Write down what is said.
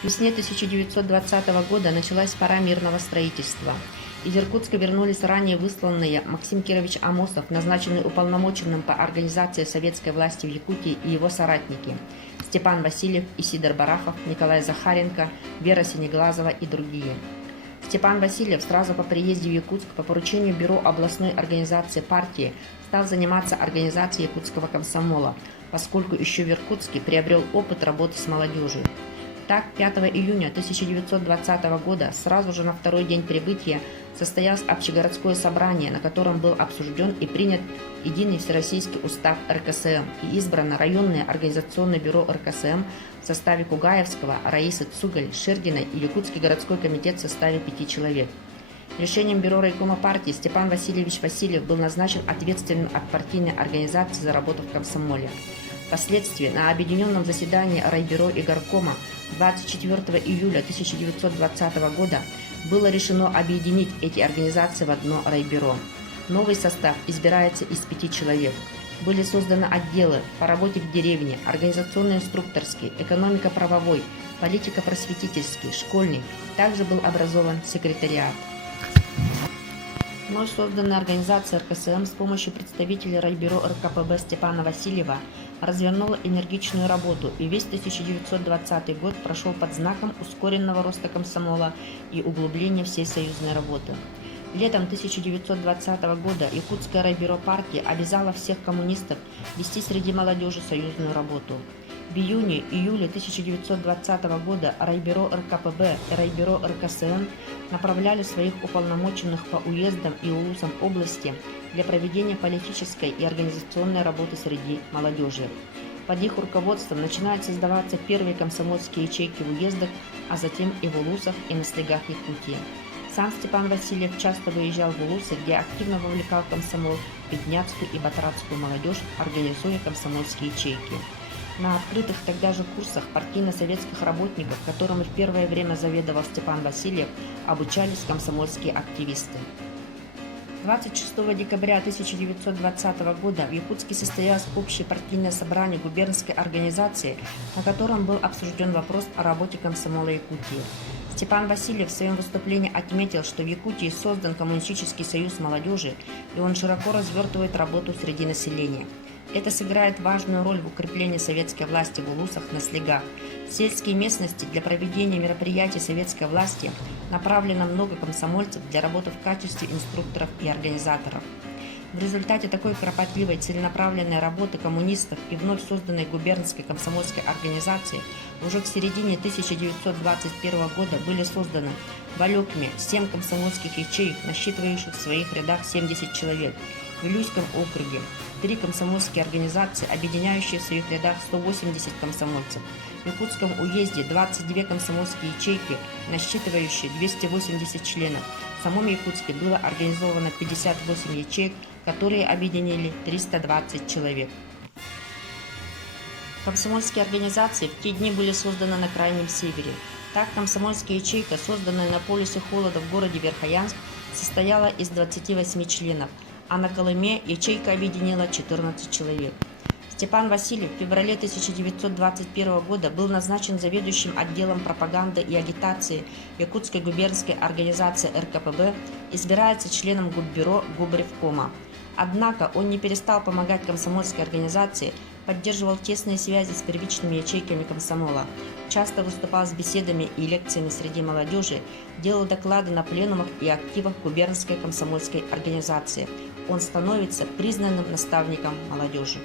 К весне 1920 года началась пора мирного строительства. Из Иркутска вернулись ранее высланные Максим Кирович Амосов, назначенный уполномоченным по организации советской власти в Якутии, и его соратники Степан Васильев, Исидор Барахов, Николай Захаренко, Вера Синеглазова и другие. Степан Васильев сразу по приезде в Якутск по поручению Бюро областной организации партии стал заниматься организацией якутского комсомола, поскольку еще в Иркутске приобрел опыт работы с молодежью. Так, 5 июня 1920 года, сразу же на второй день прибытия, состоялось общегородское собрание, на котором был обсужден и принят единый всероссийский устав РКСМ и избрано районное организационное бюро РКСМ в составе Кугаевского, Раисы Цугаль, Шердиной и Якутский городской комитет в составе 5 человек. Решением бюро райкома партии Степан Васильевич Васильев был назначен ответственным от партийной организации за работу в комсомоле. Впоследствии на объединенном заседании райбюро и горкома 24 июля 1920 года было решено объединить эти организации в одно райбюро. Новый состав избирается из 5 человек. Были созданы отделы по работе в деревне, организационно-инструкторский, экономико-правовой, политико-просветительский, школьный. Также был образован секретариат. Вновь созданная организация РКСМ с помощью представителей райбюро РКПБ Степана Васильева развернула энергичную работу, и весь 1920 год прошел под знаком ускоренного роста комсомола и углубления всей союзной работы. Летом 1920 года Якутское райбюро партии обязало всех коммунистов вести среди молодежи союзную работу. В июне-июле 1920 года райбюро РКПБ и райбюро РКСМ направляли своих уполномоченных по уездам и улусам области для проведения политической и организационной работы среди молодежи. Под их руководством начинают создаваться первые комсомольские ячейки в уездах, а затем и в улусах и на слегах Якутии. Сам Степан Васильев часто выезжал в улусы, где активно вовлекал комсомол, бедняцкую и батрацкую молодежь, организуя комсомольские ячейки. На открытых тогда же курсах партийно-советских работников, которыми в первое время заведовал Степан Васильев, обучались комсомольские активисты. 26 декабря 1920 года в Якутске состоялось общее партийное собрание губернской организации, на котором был обсужден вопрос о работе комсомола Якутии. Степан Васильев в своем выступлении отметил, что в Якутии создан Коммунистический союз молодежи, и он широко развертывает работу среди населения. Это сыграет важную роль в укреплении советской власти в улусах на слегах. В сельские местности для проведения мероприятий советской власти направлено много комсомольцев для работы в качестве инструкторов и организаторов. В результате такой кропотливой целенаправленной работы коммунистов и вновь созданной губернской комсомольской организации уже к середине 1921 года были созданы в Алекме 7 комсомольских ячеек, насчитывающих в своих рядах 70 человек, в Илюйском округе 3 комсомольские организации, объединяющие в своих рядах 180 комсомольцев, в Якутском уезде 22 комсомольские ячейки, насчитывающие 280 членов. В самом Якутске было организовано 58 ячеек, которые объединили 320 человек. Комсомольские организации в те дни были созданы на Крайнем Севере. Так, комсомольская ячейка, созданная на полюсе холода в городе Верхоянск, состояла из 28 членов, а на Колыме ячейка объединила 14 человек. Степан Васильев в феврале 1921 года был назначен заведующим отделом пропаганды и агитации Якутской губернской организации РКПБ, избирается членом Губбюро Губревкома. Однако он не перестал помогать комсомольской организации, поддерживал тесные связи с первичными ячейками комсомола, часто выступал с беседами и лекциями среди молодежи, делал доклады на пленумах и активах губернской комсомольской организации. Он становится признанным наставником молодежи.